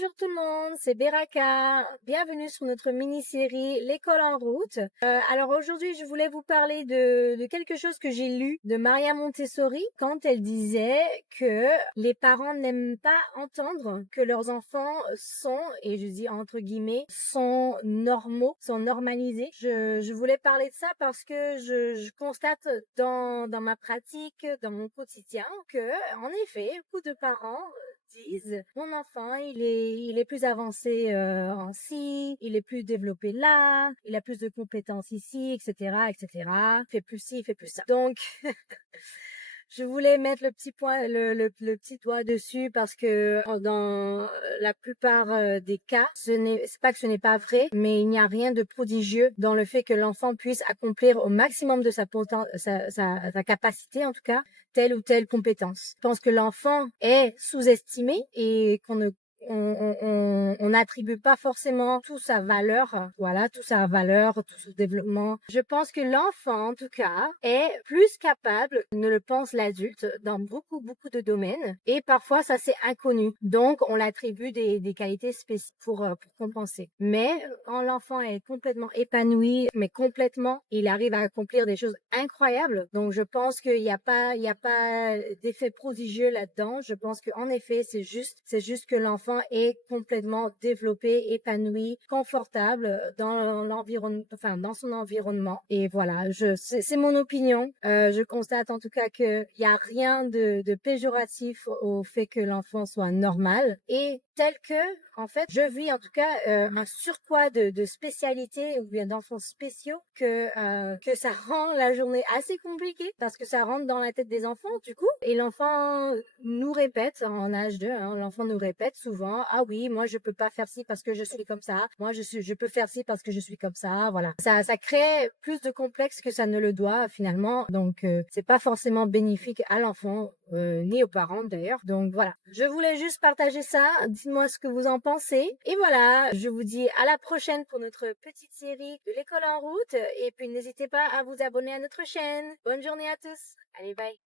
Bonjour tout le monde, c'est Beraka. Bienvenue sur notre mini-série L'école en route. Alors aujourd'hui, je voulais vous parler de quelque chose que j'ai lu de Maria Montessori quand elle disait que les parents n'aiment pas entendre que leurs enfants sont, et je dis entre guillemets, sont normaux, sont normalisés. Je voulais parler de ça parce que je constate dans ma pratique, dans mon quotidien, que en effet, beaucoup de parents disent mon enfant il est plus avancé en ci, il est plus développé là, il a plus de compétences ici, etc., fait plus ci, fait plus ça. Donc je voulais mettre le petit point, le petit doigt dessus parce que dans la plupart des cas, c'est pas que ce n'est pas vrai, mais il n'y a rien de prodigieux dans le fait que l'enfant puisse accomplir au maximum de sa capacité, en tout cas, telle ou telle compétence. Je pense que l'enfant est sous-estimé et on n'attribue pas forcément toute sa valeur, voilà, toute sa valeur, tout son développement. Je pense que l'enfant, en tout cas, est plus capable, ne le pense l'adulte, dans beaucoup de domaines. Et parfois, ça c'est inconnu. Donc, on l'attribue des qualités spécifiques pour compenser. Mais quand l'enfant est complètement épanoui, mais complètement, il arrive à accomplir des choses incroyables. Donc, je pense qu'il n'y a pas d'effet prodigieux là-dedans. Je pense qu'en effet, c'est juste que l'enfant est complètement développé, épanoui, confortable dans l'environnement, enfin dans son environnement. Et voilà, c'est mon opinion. Je constate en tout cas qu'il y a rien de péjoratif au fait que l'enfant soit normal et tel que, en fait, je vis en tout cas un surpoids de spécialités ou bien d'enfants spéciaux que ça rend la journée assez compliquée parce que ça rentre dans la tête des enfants du coup. Et l'enfant nous répète en âge 2, l'enfant nous répète souvent, ah oui, moi je peux pas faire ci parce que je suis comme ça, moi je peux faire ci parce que je suis comme ça, voilà. Ça crée plus de complexes que ça ne le doit finalement, donc c'est pas forcément bénéfique à l'enfant ni aux parents d'ailleurs. Donc voilà, je voulais juste partager ça. Dites-moi ce que vous en pensez. Et voilà, je vous dis à la prochaine pour notre petite série de l'école en route. Et puis n'hésitez pas à vous abonner à notre chaîne. Bonne journée à tous. Allez, bye.